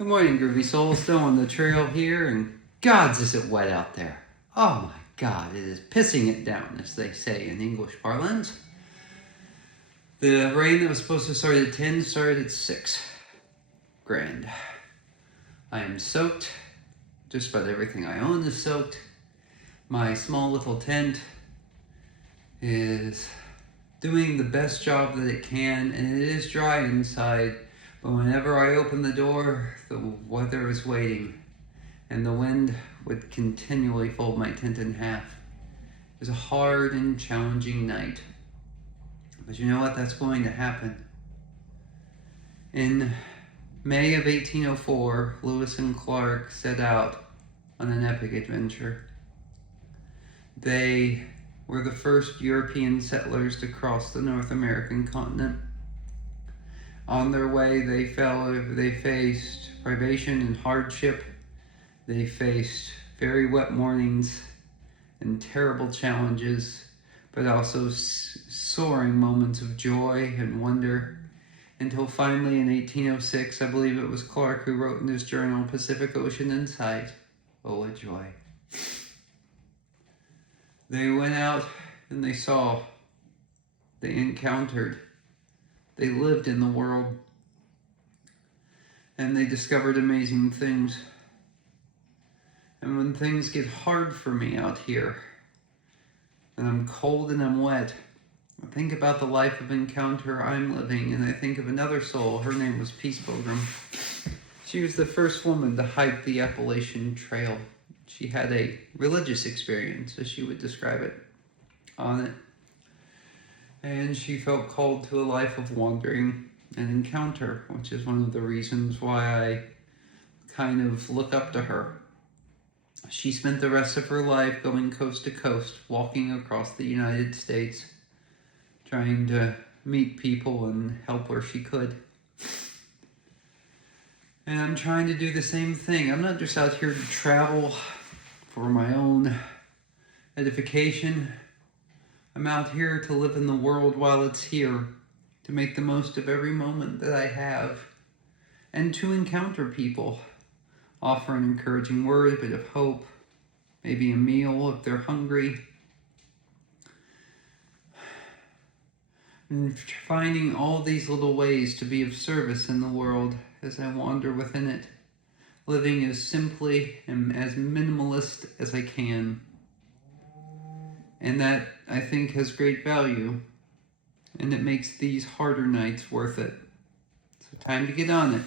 Good morning, groovy souls. Still on the trail here, and gods, is it wet out there. Oh my God, it is pissing it down, as they say in English parlance. The rain that was supposed to start at 10 started at 6. Grand. I am soaked. Just about everything I own is soaked. My small little tent is doing the best job that it can, and it is dry inside. But whenever I open the door, the weather is waiting, and the wind would continually fold my tent in half. It was a hard and challenging night. But you know what? That's going to happen. In May of 1804, Lewis and Clark set out on an epic adventure. They were the first European settlers to cross the North American continent. On their way, they faced privation and hardship. They faced very wet mornings and terrible challenges, but also soaring moments of joy and wonder, until finally in 1806, I believe it was Clark who wrote in his journal, "Pacific Ocean in sight, oh a joy." They went out and they saw, they encountered, they lived in the world, and they discovered amazing things. And when things get hard for me out here, and I'm cold and I'm wet, I think about the life of encounter I'm living, and I think of another soul. Her name was Peace Pilgrim. She was the first woman to hike the Appalachian Trail. She had a religious experience, as she would describe it, on it. And she felt called to a life of wandering and encounter, which is one of the reasons why I kind of look up to her. She spent the rest of her life going coast to coast, walking across the United States, trying to meet people and help where she could. And I'm trying to do the same thing. I'm not just out here to travel for my own edification. I'm out here to live in the world while it's here, to make the most of every moment that I have, and to encounter people, offer an encouraging word, a bit of hope, maybe a meal if they're hungry, and finding all these little ways to be of service in the world as I wander within it, living as simply and as minimalist as I can. And that, I think, has great value, and it makes these harder nights worth it. So time to get on it.